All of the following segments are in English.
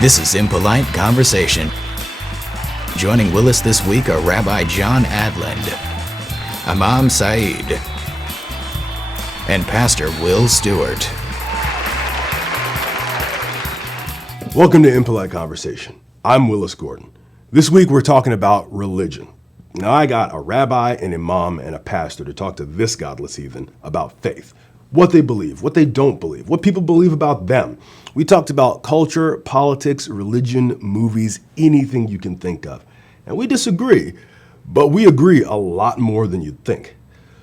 This is Impolite Conversation. Joining Willis this week are Rabbi John Adland, Imam Saeed, and Pastor Will Stewart. Welcome to Impolite Conversation. I'm Willis Gordon. This week we're talking about religion. Now I got a rabbi, an imam, and a pastor to talk to this godless heathen about faith. What they believe, what they don't believe, what people believe about them. We talked about culture, politics, religion, movies, anything you can think of. And we disagree, but we agree a lot more than you'd think.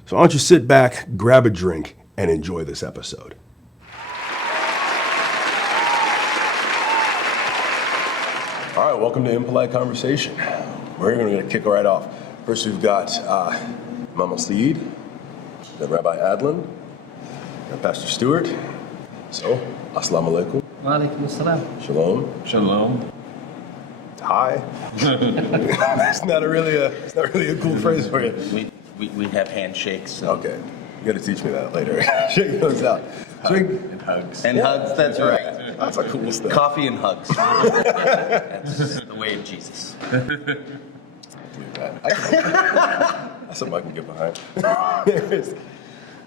So why don't you sit back, grab a drink, and enjoy this episode. All right, welcome to Impolite Conversation. We're going to kick right off. First, we've got Imam Saeed, the Rabbi Adlan, and Pastor Stewart. So, assalamu alaikum. Wa alaikum assalam. Shalom. Shalom. Hi. It's not really a cool phrase for you. We have handshakes. So. Okay, you got to teach me that later. Shake those out. Drink and hugs. And hugs, that's right. That's a cool stuff. Coffee and hugs. That's the way of Jesus. That's something I can get behind.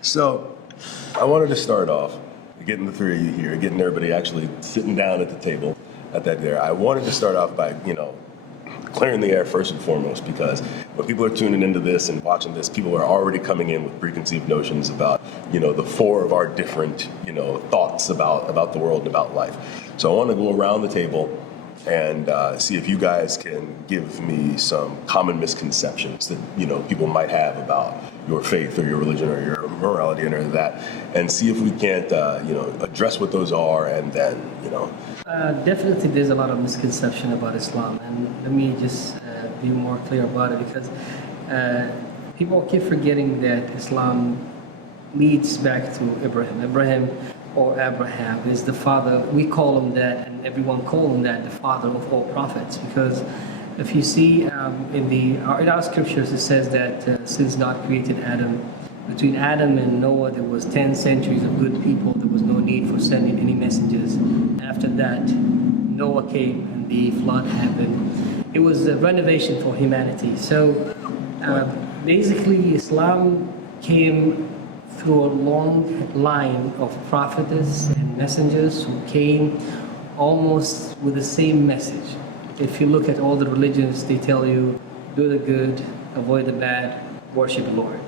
So, I wanted to start off getting the three of you here, getting everybody actually sitting down at the table at that there. I wanted to start off by, clearing the air first and foremost, because when people are tuning into this and watching this, people are already coming in with preconceived notions about, the four of our different, thoughts about the world and about life. So I want to go around the table and see if you guys can give me some common misconceptions that, people might have about your faith or your religion or your morality and any of that, and see if we can't, address what those are, and then, Definitely there's a lot of misconception about Islam, and let me just be more clear about it, because people keep forgetting that Islam leads back to Ibrahim. Abraham is the father. We call him that, and everyone calls him that, the father of all prophets, because if you see in our scriptures, it says that since God created Adam, between Adam and Noah, there was 10 centuries of good people. There was no need for sending any messengers. After that, Noah came and the flood happened. It was a renovation for humanity. So basically, Islam came through a long line of prophets and messengers who came almost with the same message. If you look at all the religions, they tell you, do the good, avoid the bad, worship the Lord.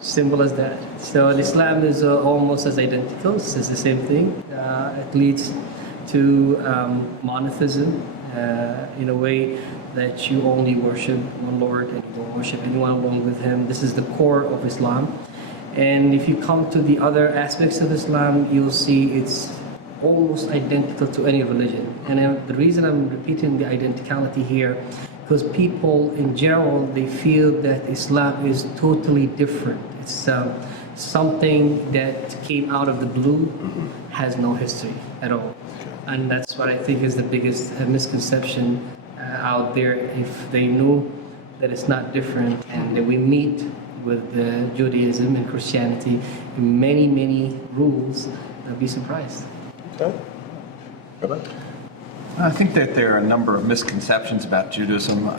Simple as that. So Islam is almost as identical. It's the same thing. It leads to monotheism in a way that you only worship one Lord and you don't worship anyone along with Him. This is the core of Islam. And if you come to the other aspects of Islam, you'll see it's almost identical to any religion. And the reason I'm repeating the identicality here, because people in general, they feel that Islam is totally different. It's something that came out of the blue, has no history at all. And that's what I think is the biggest misconception out there. If they knew that it's not different, and that we meet with Judaism and Christianity in many, many rules, they'll be surprised. Okay. Go back. I think that there are a number of misconceptions about Judaism.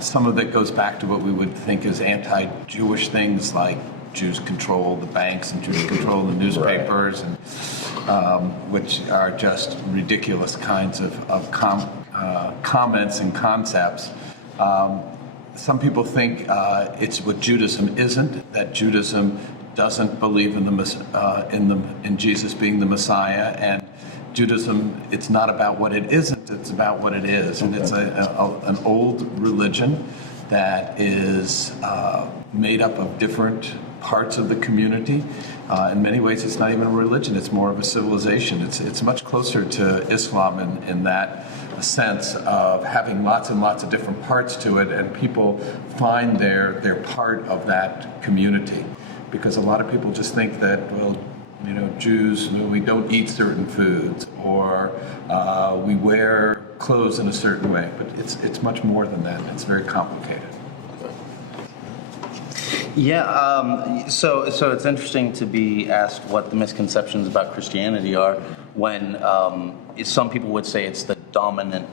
Some of it goes back to what we would think is anti-Jewish things, like Jews control the banks and Jews control the newspapers, and which are just ridiculous kinds of comments and concepts. Some people think it's what Judaism isn't, that Judaism doesn't believe in Jesus being the Messiah, and Judaism, it's not about what it isn't, it's about what it is. And it's an old religion that is made up of different parts of the community. In many ways, it's not even a religion, it's more of a civilization. It's much closer to Islam in that sense of having lots and lots of different parts to it, and people find their part of that community. Because a lot of people just think that, Jews, we don't eat certain foods, or we wear clothes in a certain way, but it's much more than that. It's very complicated. Yeah, so it's interesting to be asked what the misconceptions about Christianity are. when some people would say it's the dominant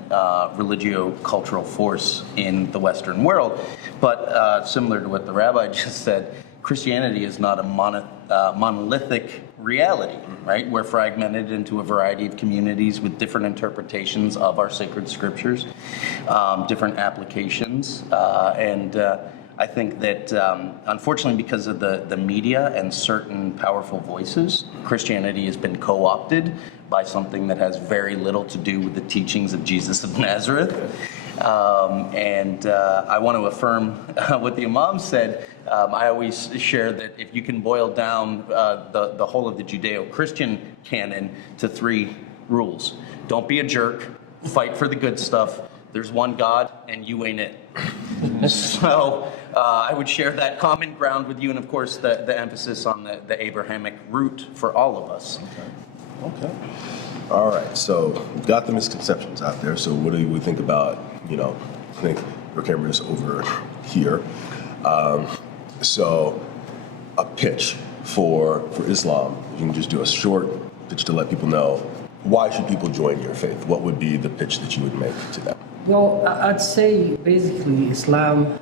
religio-cultural force in the Western world. But similar to what the rabbi just said, Christianity is not a monolithic reality, right? We're fragmented into a variety of communities with different interpretations of our sacred scriptures, different applications, and I think that unfortunately, because of the media and certain powerful voices, Christianity has been co-opted by something that has very little to do with the teachings of Jesus of Nazareth. And I want to affirm what the Imam said. I always share that if you can boil down the whole of the Judeo-Christian canon to 3 rules. Don't be a jerk, fight for the good stuff, there's one God, and you ain't it. So I would share that common ground with you, and of course the emphasis on the Abrahamic root for all of us. Okay. All right. So we've got the misconceptions out there. So what do we think about, I think your camera's over here. So a pitch for Islam, you can just do a short pitch to let people know, why should people join your faith? What would be the pitch that you would make to them? Well, I'd say basically Islam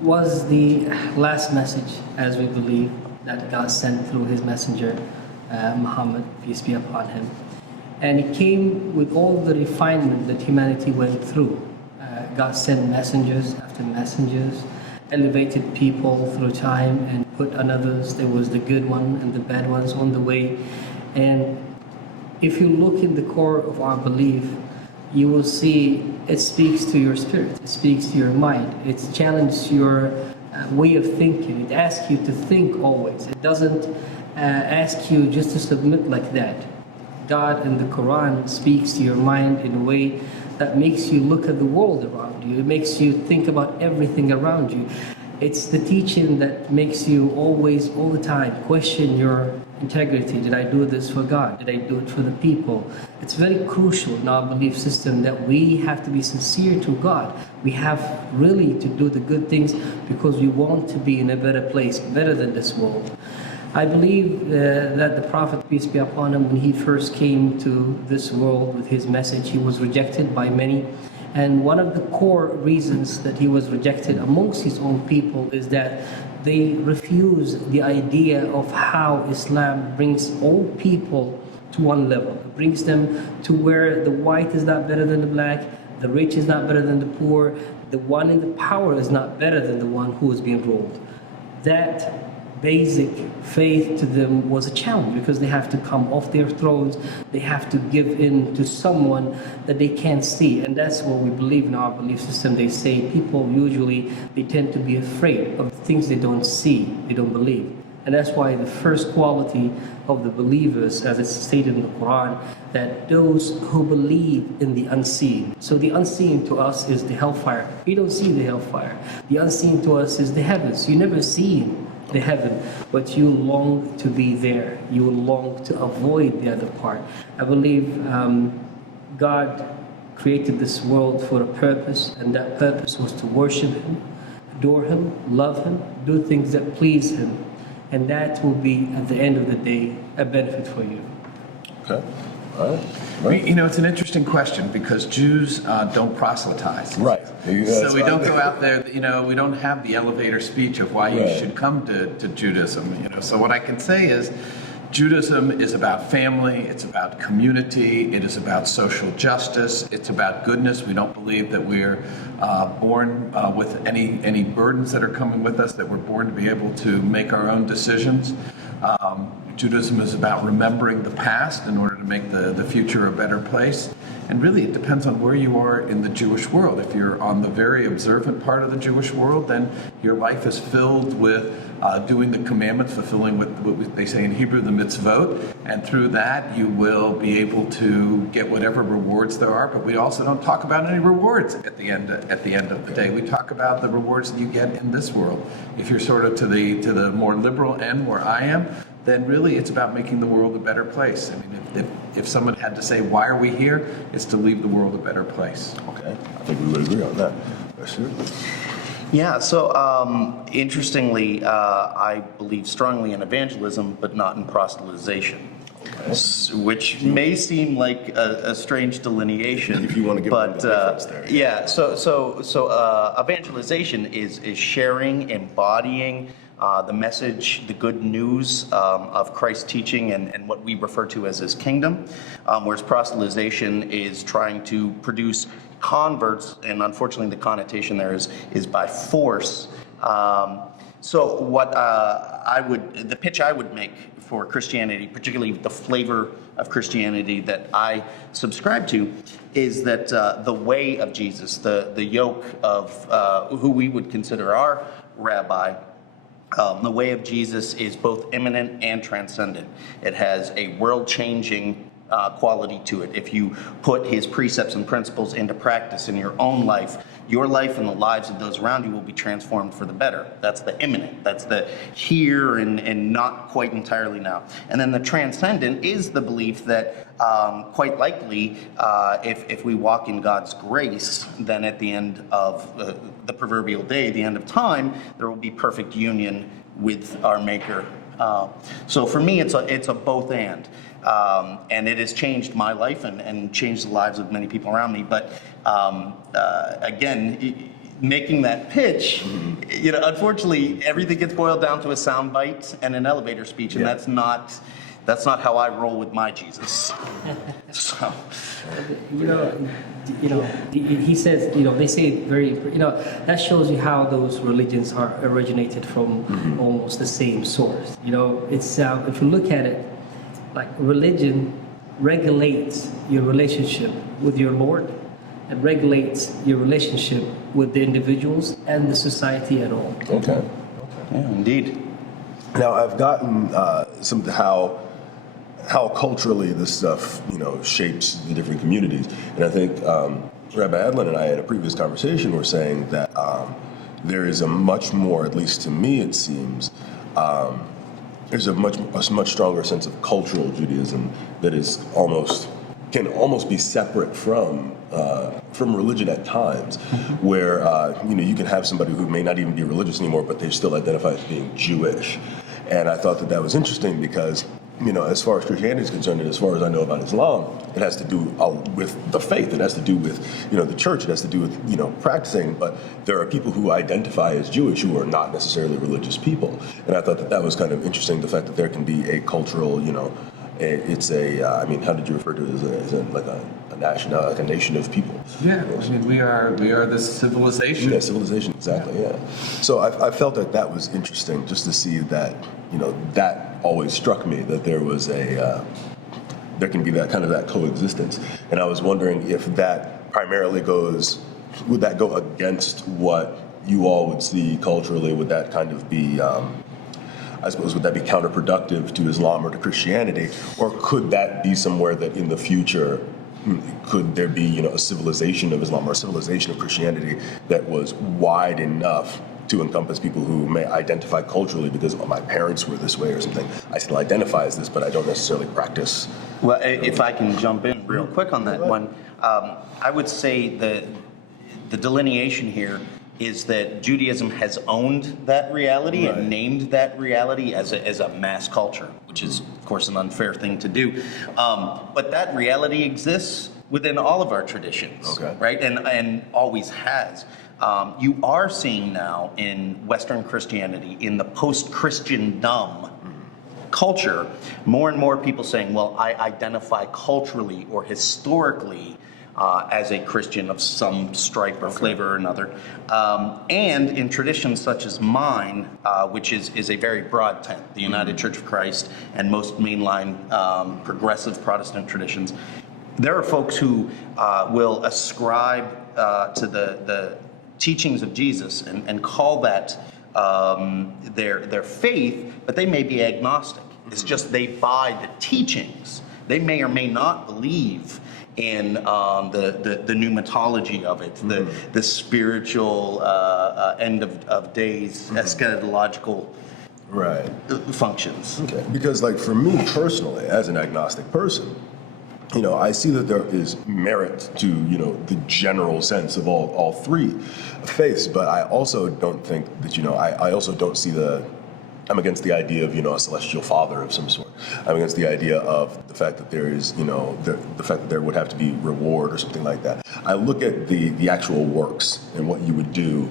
was the last message, as we believe, that God sent through his messenger, Muhammad, peace be upon him. And it came with all the refinement that humanity went through. God sent messengers after messengers, elevated people through time and put on others. There was the good one and the bad ones on the way. And if you look in the core of our belief, you will see it speaks to your spirit, it speaks to your mind, it challenges your way of thinking, it asks you to think always. It doesn't ask you just to submit like that. God in the Quran speaks to your mind in a way that makes you look at the world around you. It makes you think about everything around you. It's the teaching that makes you always, all the time, question your integrity. Did I do this for God? Did I do it for the people? It's very crucial in our belief system that we have to be sincere to God. We have really to do the good things because we want to be in a better place, better than this world. I believe that the Prophet, peace be upon him, when he first came to this world with his message, he was rejected by many. And one of the core reasons that he was rejected amongst his own people is that they refuse the idea of how Islam brings all people to one level. It brings them to where the white is not better than the black, the rich is not better than the poor, the one in the power is not better than the one who is being ruled. That basic faith to them was a challenge because they have to come off their thrones, they have to give in to someone that they can't see. And that's what we believe in our belief system. They say people usually, they tend to be afraid of things they don't see, they don't believe. And that's why the first quality of the believers, as it's stated in the Quran, that those who believe in the unseen. So the unseen to us is the hellfire. We don't see the hellfire. The unseen to us is the heavens. You never see the heaven, but you long to be there. You long to avoid the other part. I believe God created this world for a purpose, and that purpose was to worship him, adore him, love him, do things that please him. And that will be, at the end of the day, a benefit for you. Okay. All right. Right. It's an interesting question because Jews don't proselytize. Right. So we don't go out there, we don't have the elevator speech of why you should come to Judaism. So what I can say is Judaism is about family, it's about community, it is about social justice, it's about goodness. We don't believe that we're born with any burdens that are coming with us, that we're born to be able to make our own decisions. Judaism is about remembering the past in order to make the future a better place. And really, it depends on where you are in the Jewish world. If you're on the very observant part of the Jewish world, then your life is filled with doing the commandments, fulfilling what they say in Hebrew, the mitzvot. And through that, you will be able to get whatever rewards there are. But we also don't talk about any rewards at the end of the day. We talk about the rewards that you get in this world. If you're sort of to the more liberal end where I am, then really it's about making the world a better place. I mean, if someone had to say, why are we here? It's to leave the world a better place. Okay, I think we would agree on that. Yeah, so interestingly, I believe strongly in evangelism, but not in proselytization. Which may seem like a strange delineation. If you want to give but, them the difference there. Yeah, so evangelization is sharing, embodying the message, the good news of Christ's teaching and what we refer to as his kingdom, whereas proselytization is trying to produce converts, and unfortunately the connotation there is by force. So what the pitch I would make for Christianity, particularly the flavor of Christianity that I subscribe to, is that the way of Jesus, the yoke of who we would consider our rabbi, the way of Jesus is both immanent and transcendent. It has a world-changing quality to it. If you put his precepts and principles into practice in your own life, your life and the lives of those around you will be transformed for the better. That's the immanent. That's the here and not quite entirely now. And then the transcendent is the belief that quite likely, if we walk in God's grace, then at the end of the proverbial day, the end of time, there will be perfect union with our Maker. So for me, it's a both and it has changed my life and changed the lives of many people around me. But again, making that pitch, unfortunately, everything gets boiled down to a sound bite and an elevator speech, and that's not how I roll with my Jesus. So, he says, they say very, that shows you how those religions are originated from almost the same source. It's if you look at it, like religion regulates your relationship with your Lord. It regulates your relationship with the individuals and the society at all. Okay. yeah, indeed. Now, I've gotten some how culturally this stuff, shapes the different communities. And I think Rabbi Adlin and I, in a previous conversation, were saying that there is a much more, at least to me it seems, there's a much stronger sense of cultural Judaism that is can almost be separate from religion at times, where you can have somebody who may not even be religious anymore, but they still identify as being Jewish. And I thought that was interesting because, as far as Christianity is concerned, and as far as I know about Islam, it has to do with the faith. It has to do with, the church. It has to do with, practicing. But there are people who identify as Jewish who are not necessarily religious people. And I thought that was kind of interesting, the fact that there can be a cultural, it's how did you refer to it as a national, like a nation of people? Yeah, we are this civilization. Yeah, civilization, exactly, yeah. So I felt that was interesting, just to see that, that always struck me, that there was there can be that kind of that coexistence. And I was wondering if that primarily would that go against what you all would see culturally? Would that kind of be, I suppose, would that be counterproductive to Islam or to Christianity? Or could that be somewhere that in the future, could there be, a civilization of Islam or a civilization of Christianity that was wide enough to encompass people who may identify culturally because my parents were this way or something? I still identify as this, but I don't necessarily practice. Well, if I can jump in real quick on that one, I would say the delineation here is that Judaism has owned that reality and named that reality as a mass culture, which is, of course, an unfair thing to do. But that reality exists within all of our traditions, right? And always has. You are seeing now in Western Christianity, in the post-Christendom culture, more and more people saying, well, I identify culturally or historically as a Christian of some stripe or flavor or another. And in traditions such as mine, which is a very broad tent, the United Church of Christ and most mainline progressive Protestant traditions, there are folks who will ascribe to the teachings of Jesus and call that their faith, but they may be agnostic. It's just they buy the teachings. They may or may not believe in the pneumatology of it, the spiritual end of days, eschatological functions. Okay. Because, like, for me personally, as an agnostic person, I see that there is merit to, the general sense of all three faiths, but I also don't think that, I also don't see I'm against the idea of, a celestial father of some sort. I'm against the idea of the fact that there is, the fact that there would have to be reward or something like that. I look at the actual works and what you would do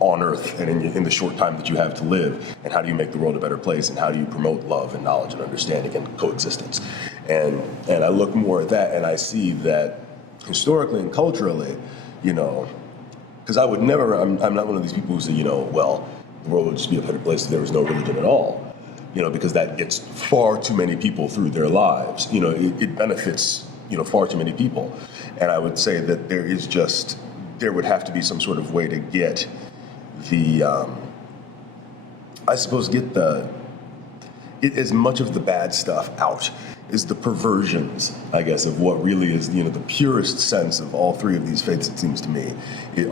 on earth and in the short time that you have to live, and how do you make the world a better place, and how do you promote love and knowledge and understanding and coexistence. And I look more at that, and I see that historically and culturally, because I would never, I'm not one of these people who say, well, the world would just be a better place if there was no religion at all, because that gets far too many people through their lives. It benefits, far too many people. And I would say that there would have to be some sort of way to get get as much of the bad stuff out is the perversions, I guess, of what really is, the purest sense of all three of these faiths, it seems to me,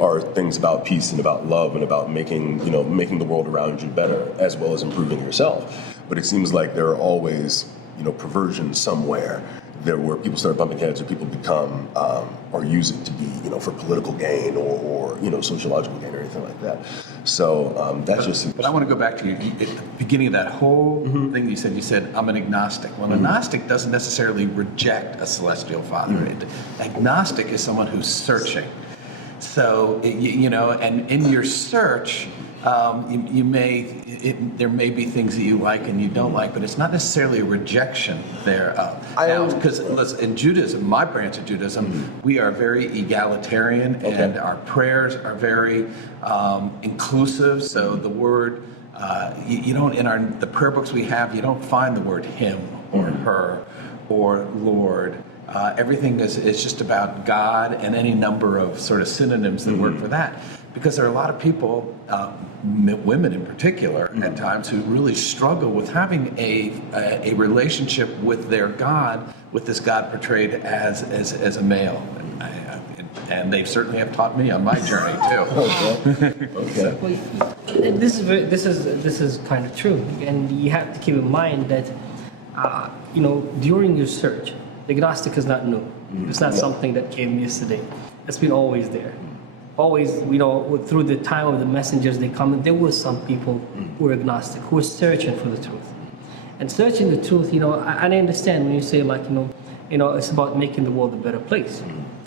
are things about peace and about love and about making the world around you better, as well as improving yourself. But it seems like there are always, perversions somewhere there where people start bumping heads, or people become, or use it to be, for political gain or sociological gain or anything like that. So that's just. But I want to go back to you at the beginning of that whole thing. You said I'm an agnostic. Well, an agnostic doesn't necessarily reject a celestial father. Agnostic is someone who's searching. So and in your search, there may be things that you like and you don't like, but it's not necessarily a rejection thereof. Because in Judaism, my branch of Judaism, we are very egalitarian, and our prayers are very inclusive. So the word, you don't, in the prayer books we have, you don't find the word him or her or Lord. Everything is just about God, and any number of sort of synonyms that work for that. Because there are a lot of people, women in particular, at times, who really struggle with having a relationship with their God, with this God portrayed as a male. And they certainly have taught me on my journey too. Okay. Well, this is kind of true, and you have to keep in mind that during your search, the agnostic is not new. It's not something that came yesterday. It's been always there. Always, through the time of the messengers, they come, and there were some people who were agnostic, who were searching for the truth. And searching the truth, I understand when you say it's about making the world a better place.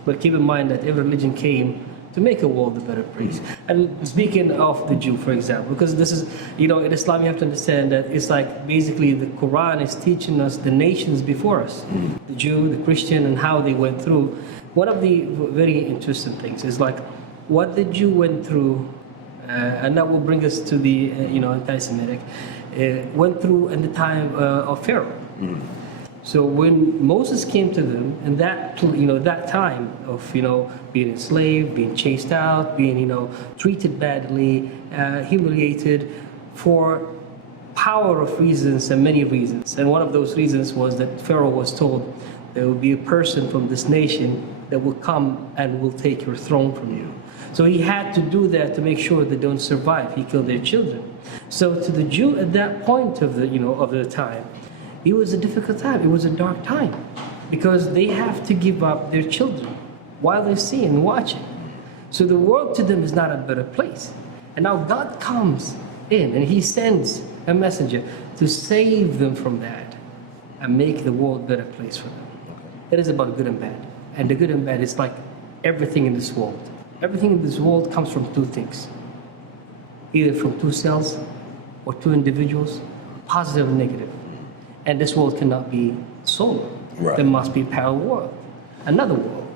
But keep in mind that every religion came to make a world a better place. And speaking of the Jew, for example, because this is, in Islam you have to understand that it's like basically the Quran is teaching us the nations before us, the Jew, the Christian, and how they went through. One of the very interesting things is like what the Jew went through, and that will bring us to the anti-Semitic, went through in the time of Pharaoh. So when Moses came to them, and that time of being enslaved, being chased out, being treated badly, humiliated, for power of reasons and many reasons. And one of those reasons was that Pharaoh was told there will be a person from this nation that will come and will take your throne from you. So he had to do that to make sure they don't survive. He killed their children. So to the Jew at that point of the time, it was a difficult time. It was a dark time, because they have to give up their children while they're seeing and watching. So the world to them is not a better place. And now God comes in and he sends a messenger to save them from that and make the world a better place for them. It is about good and bad. And the good and bad is like everything in this world. Everything in this world comes from two things. Either from two cells or two individuals, positive and negative. And this world cannot be solar. Right. There must be a parallel world, another world.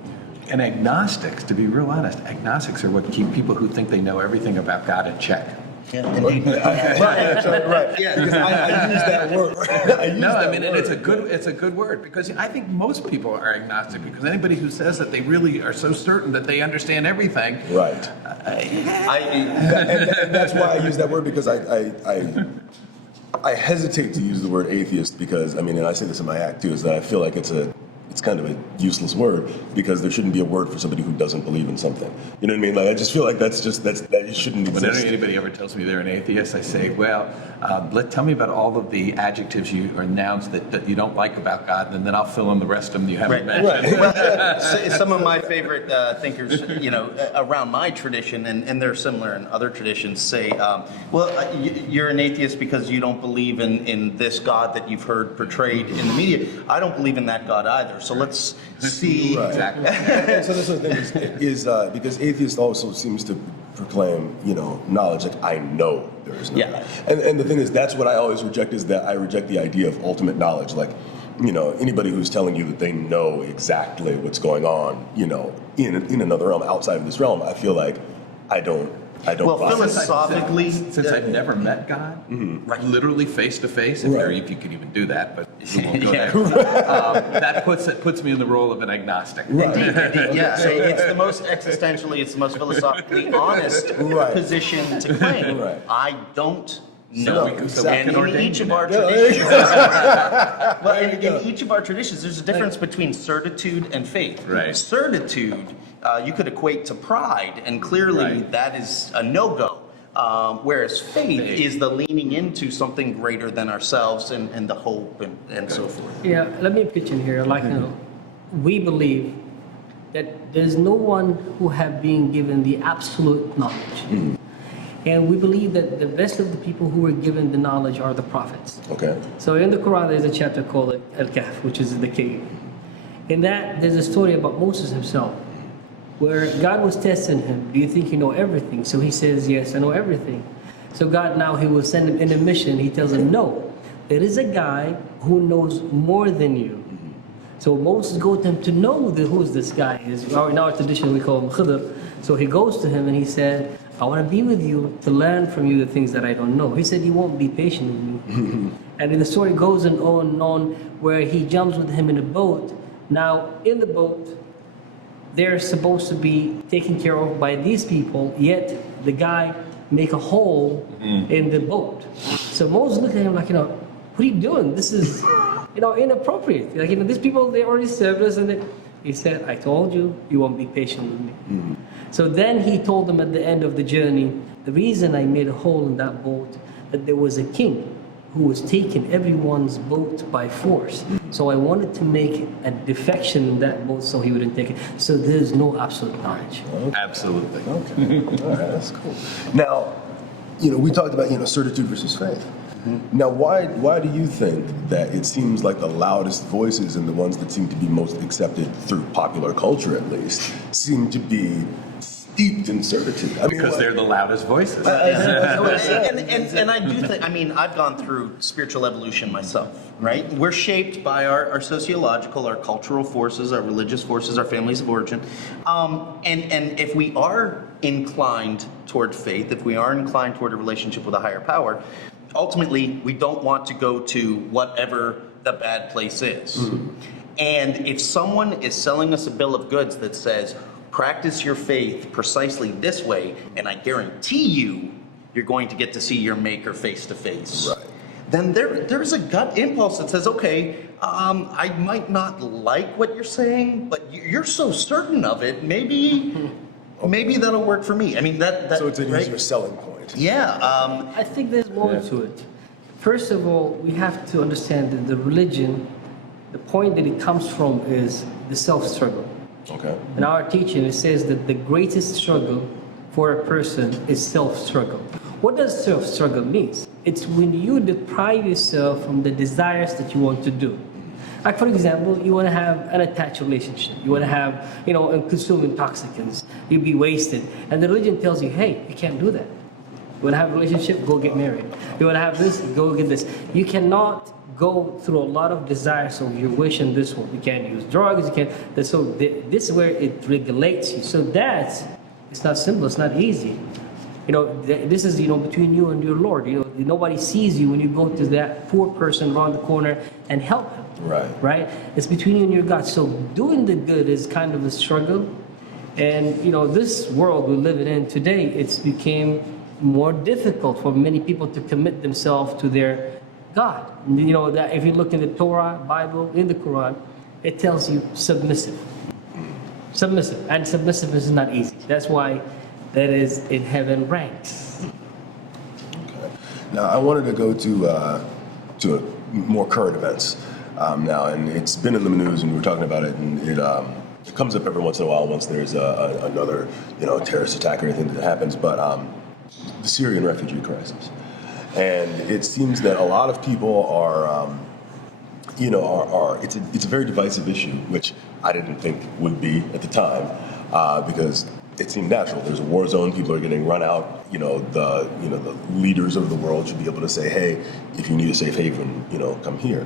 And agnostics, to be real honest, agnostics are what keep people who think they know everything about God in check. Yeah, Right. Yeah, because I use that word. It's a good word, because I think most people are agnostic, because anybody who says that they really are so certain that they understand everything. Right. And that's why I use that word, because I hesitate to use the word atheist, because and I say this in my act too, is that I feel like it's it's kind of a useless word because there shouldn't be a word for somebody who doesn't believe in something. You know what I mean? Like I just feel like that shouldn't exist. Whenever anybody ever tells me they're an atheist, I say, well, tell me about all of the adjectives or nouns that you don't like about God, and then I'll fill in the rest of them you haven't mentioned. Well, some of my favorite thinkers, around my tradition, and they're similar in other traditions, say, you're an atheist because you don't believe in this God that you've heard portrayed in the media. I don't believe in that God either. So let's see. Right. Exactly. And so this sort of thing is because atheist also seems to proclaim, knowledge. Like I know there is no God. And the thing is, that's what I always reject is that I reject the idea of ultimate knowledge. Like, anybody who's telling you that they know exactly what's going on, in another realm outside of this realm, I feel like I don't. Well, philosophically, since I've never met God, literally face to face, if you could even do that, but you won't go there. That puts me in the role of an agnostic. Indeed. Yeah, so it's the most philosophically honest position to claim. Right. I don't So know. we can And ordain in each you of now. our traditions, in each of our traditions, there's a difference between certitude and faith. Right. Certitude, you could equate to pride, and clearly that is a no-go. Whereas faith is the leaning into something greater than ourselves and the hope and so forth. Yeah, let me pitch in here. We believe that there's no one who have been given the absolute knowledge. And we believe that the best of the people who were given the knowledge are the prophets. Okay. So in the Quran, there's a chapter called Al-Kahf, which is the cave. In that, there's a story about Moses himself, where God was testing him. Do you think you know everything? So he says, yes, I know everything. So God now, he will send him in a mission. He tells him, no, there is a guy who knows more than you. So Moses goes to him to know who this guy is. In our tradition, we call him Khidr. So he goes to him and he said, I want to be with you to learn from you the things that I don't know. He said he won't be patient with me. And then the story goes on and on where he jumps with him in a boat. Now, in the boat, they're supposed to be taken care of by these people, yet the guy make a hole in the boat. So Moses looked at him like, what are you doing? This is, inappropriate. Like, these people, they already served us. And he said, I told you, you won't be patient with me. So then he told them at the end of the journey, the reason I made a hole in that boat, that there was a king who was taking everyone's boat by force. So I wanted to make a defection in that boat so he wouldn't take it. So there's no absolute knowledge. Absolutely. Okay. All right, that's cool. Now, we talked about, certitude versus faith. Now, why do you think that it seems like the loudest voices and the ones that seem to be most accepted through popular culture, at least, seem to be steeped in certitude? Because they're the loudest voices. And I do think, I've gone through spiritual evolution myself, right? We're shaped by our sociological, our cultural forces, our religious forces, our families of origin. And if we are inclined toward faith, if we are inclined toward a relationship with a higher power, ultimately, we don't want to go to whatever the bad place is. And if someone is selling us a bill of goods that says, practice your faith precisely this way, and I guarantee you're going to get to see your maker face to face. Right. Then there's a gut impulse that says, okay, I might not like what you're saying, but you're so certain of it, maybe that'll work for me. So it's an easier selling point. Yeah. I think there's more to it. First of all, we have to understand that the religion, the point that it comes from is the self-struggle. Okay. In our teaching, it says that the greatest struggle for a person is self-struggle. What does self-struggle mean? It's when you deprive yourself from the desires that you want to do. Like, for example, you want to have an attached relationship. You want to have, and consume intoxicants. You'll be wasted. And the religion tells you, hey, you can't do that. You want to have a relationship? Go get married. You want to have this? Go get this. You cannot go through a lot of desires, so you're wishing this one. You can't use drugs. You can't. So this is where it regulates you. So it's not simple. It's not easy. This is between you and your Lord. Nobody sees you when you go to that poor person around the corner and help him. Right. It's between you and your God. So doing the good is kind of a struggle. And this world we're living in today, it's became more difficult for many people to commit themselves to their God. That if you look in the Torah, Bible, in the Quran, it tells you submissive. Submissive. And submissive is not easy. That's why that is in heaven ranks. Okay. Now, I wanted to go to more current events now, and it's been in the news, and we were talking about it, and it comes up every once in a while once there's another terrorist attack or anything that happens. But the Syrian refugee crisis, and it seems that a lot of people are it's a very divisive issue, which I didn't think would be at the time, because it seemed natural. There's a war zone. People are getting run out. The leaders of the world should be able to say, hey, if you need a safe haven, come here.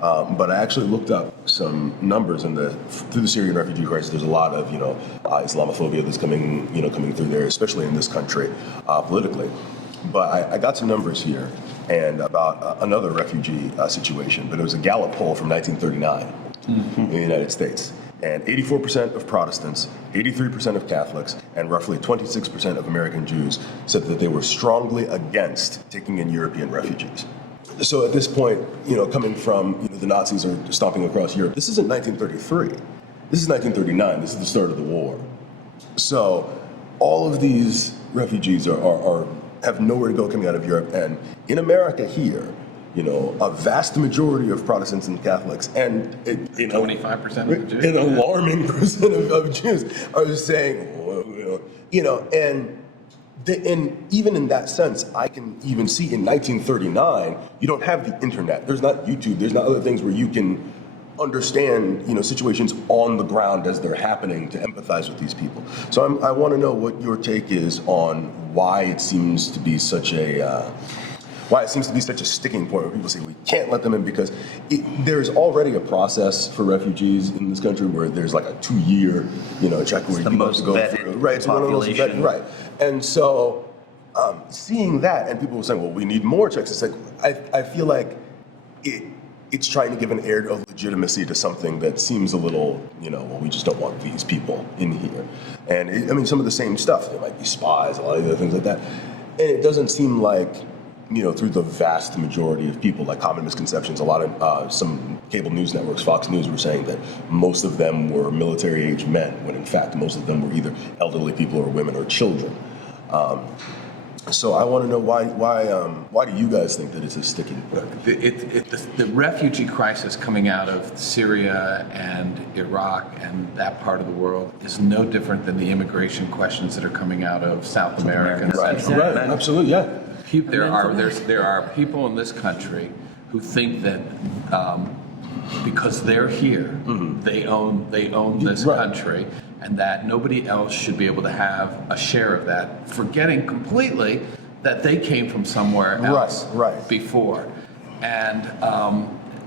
But I actually looked up some numbers through the Syrian refugee crisis. There's a lot of Islamophobia that's coming through there, especially in this country politically. But I got some numbers here and about another refugee situation. But it was a Gallup poll from 1939 in the United States. And 84% of Protestants, 83% of Catholics, and roughly 26% of American Jews said that they were strongly against taking in European refugees. So at this point, coming from the Nazis are stomping across Europe, this isn't 1933. This is 1939. This is the start of the war. So all of these refugees have nowhere to go coming out of Europe. And in America here, a vast majority of Protestants and Catholics, and 25% of the Jews, an alarming percent of Jews are saying, and even in that sense, I can even see in 1939, you don't have the internet. There's not YouTube. There's not other things where you can understand, situations on the ground as they're happening to empathize with these people. So I want to know what your take is on why it seems to be such a sticking point where people say we can't let them in, because there's already a process for refugees in this country where there's like a 2-year, check where you have to go through. Right, it's one of those vetted, right. And so seeing that, and people were saying, well, we need more checks. It's like I feel like it's trying to give an air of legitimacy to something that seems a little, we just don't want these people in here. And some of the same stuff. There might be spies, a lot of other things like that. And it doesn't seem like, through the vast majority of people, like common misconceptions, a lot of some cable news networks, Fox News, were saying that most of them were military-age men, when in fact most of them were either elderly people or women or children. So I want to know why do you guys think that it's a sticking point? The refugee crisis coming out of Syria and Iraq and that part of the world is no different than the immigration questions that are coming out of South America and Central America. Right, absolutely, yeah. There are people in this country who think that because they're here, they own this country, and that nobody else should be able to have a share of that, forgetting completely that they came from somewhere else before. And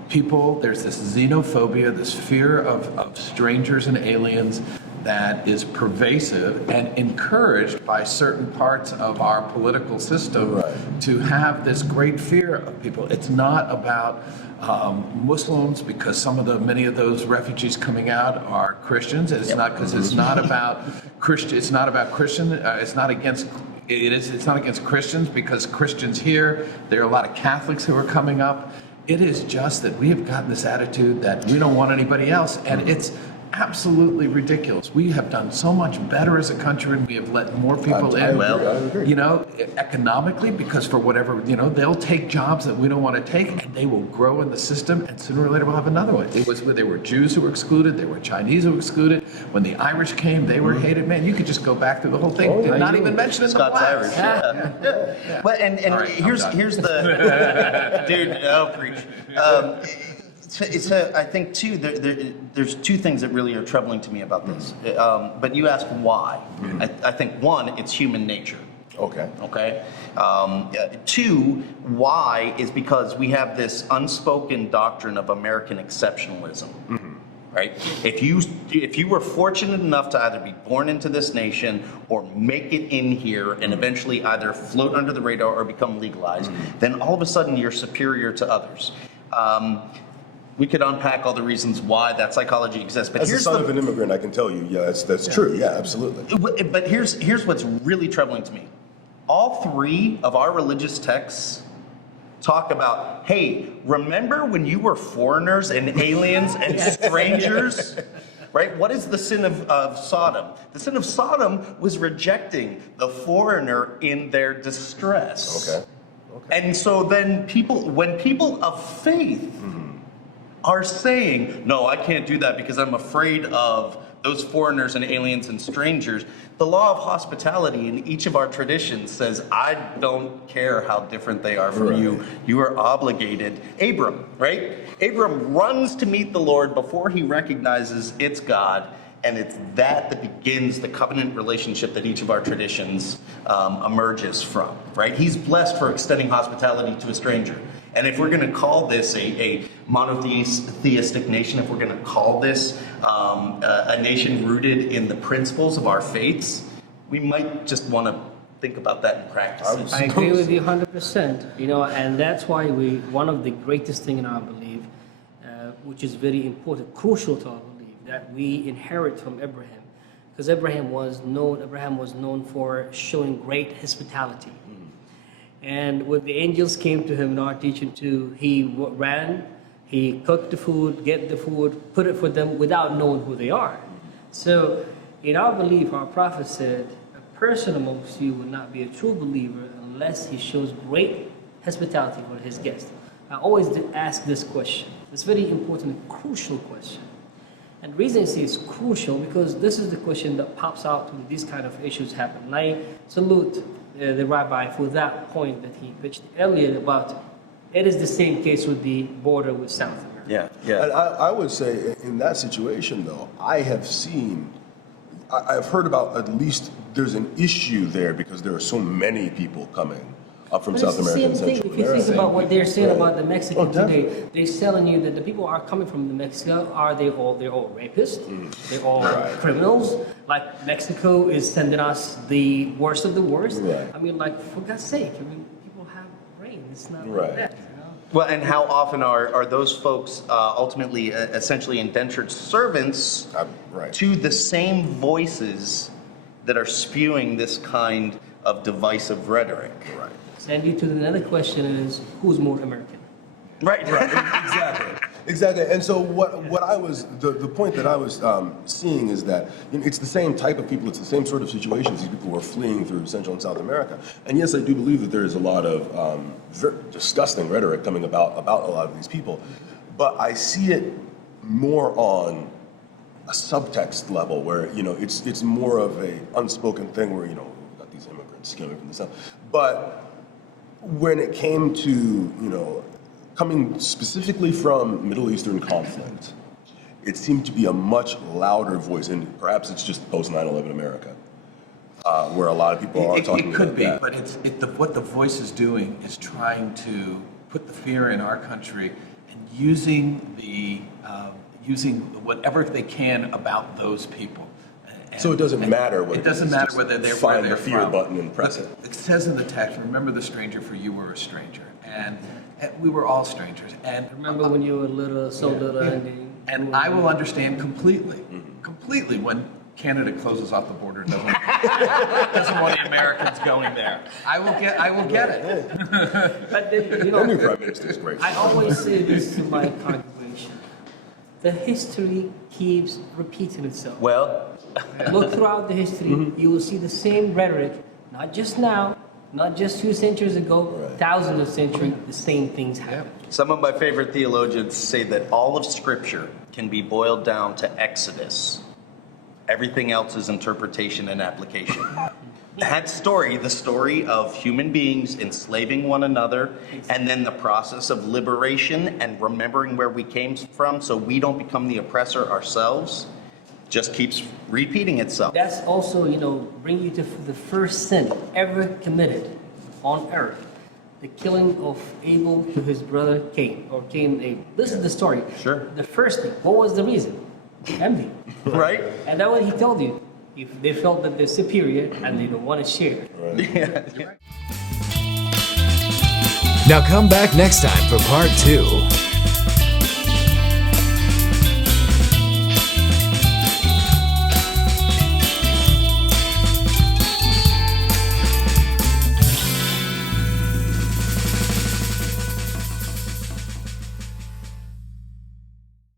there's this xenophobia, this fear of strangers and aliens that is pervasive and encouraged by certain parts of our political system to have this great fear of people. It's not about Muslims, because many of those refugees coming out are Christians. It's not because it's not about Christian. It's not about Christian. It's not against. It's not against Christians, because Christians here. There are a lot of Catholics who are coming up. It is just that we have gotten this attitude that we don't want anybody else, and it's absolutely ridiculous. We have done so much better as a country, and we have let more people in. I agree. Economically, because for whatever, they'll take jobs that we don't want to take, and they will grow in the system, and sooner or later we'll have another one. There were Jews who were excluded, there were Chinese who were excluded. When the Irish came, they were hated. Man, you could just go back through the whole thing, not even mentioning the blacks. Irish, yeah. Well, and right, here's the dude. Oh, preach. I think too. There's two things that really are troubling to me about this. But you ask why. I think one, it's human nature. Okay. Two, why is because we have this unspoken doctrine of American exceptionalism. Right? If you were fortunate enough to either be born into this nation or make it in here and eventually either float under the radar or become legalized, then all of a sudden you're superior to others. We could unpack all the reasons why that psychology exists. But as the son of an immigrant, I can tell you, that's true. Yeah, absolutely. But here's what's really troubling to me. All three of our religious texts talk about, hey, remember when you were foreigners and aliens and strangers? Right? What is the sin of Sodom? The sin of Sodom was rejecting the foreigner in their distress. Okay. And so then when people of faith are saying, no, I can't do that because I'm afraid of those foreigners and aliens and strangers, the law of hospitality in each of our traditions says, I don't care how different they are from you. You are obligated. Abram, right? Abram runs to meet the Lord before he recognizes it's God. And it's that begins the covenant relationship that each of our traditions emerges from, right? He's blessed for extending hospitality to a stranger. And if we're going to call this a monotheistic nation, if we're going to call this a nation rooted in the principles of our faiths, we might just want to think about that and practice it. I agree with you 100%. And that's why one of the greatest thing in our belief, which is very important, crucial to our belief, that we inherit from Abraham, because Abraham was known for showing great hospitality. And when the angels came to him in our teaching too, he ran, he cooked the food, get the food, put it for them without knowing who they are. So in our belief, our prophet said, a person amongst you will not be a true believer unless he shows great hospitality for his guests. I always ask this question. It's a very important and crucial question. And the reason I say it's crucial because this is the question that pops out when these kind of issues happen. And I salute the rabbi for that point that he pitched earlier about it is the same case with the border with South America. And I would say in that situation though, I've heard about at least there's an issue there because there are so many people coming up from South America and Central America. If you think about what they're saying about the Mexican today, they're telling you that the people are coming from the Mexico, they're all rapists, they're all criminals. Like Mexico is sending us the worst of the worst. I mean, like, for God's sake, people have brain. It's not like that. Well, and how often are those folks ultimately essentially indentured servants to the same voices that are spewing this kind of divisive rhetoric? Send you to another question is, who's more American? Right. Exactly. And so what I was, the point that I was seeing is that it's the same type of people, it's the same sort of situations these people were fleeing through Central and South America. And yes, I do believe that there is a lot of very disgusting rhetoric coming about a lot of these people. But I see it more on a subtext level where, it's more of a unspoken thing where, we've got these immigrants coming from the South. But when it came to, coming specifically from Middle Eastern conflict, it seemed to be a much louder voice, and perhaps it's just post 9/11 America, where a lot of people are talking about that. It could be, but what the voice is doing is trying to put the fear in our country and using whatever they can about those people. So it doesn't matter what it doesn't matter whether they're find where they're the fear from. button and press it. It says in the text, "Remember the stranger, for you were a stranger," and we were all strangers. And remember when you were little, so little, and I will understand completely when Canada closes off the border, doesn't want the Americans going there. I will get it. But The new prime minister is great. I always say this to my congregation: the history keeps repeating itself. Well, look throughout the history, you will see the same rhetoric, not just now, not just 2 centuries ago, thousands of centuries, the same things happen. some of my favorite theologians say that all of Scripture can be boiled down to Exodus. Everything else is interpretation and application. That story, the story of human beings enslaving one another, and then the process of liberation and remembering where we came from so we don't become the oppressor ourselves, just keeps repeating itself. That's also, bring you to the first sin ever committed on earth. The killing of Abel to his brother Cain, or Cain and Abel. This is the story. Sure. The first thing, what was the reason? Envy. Right? And that's what he told you. If they felt that they're superior and they don't want to share. Yeah. Now come back next time for part 2.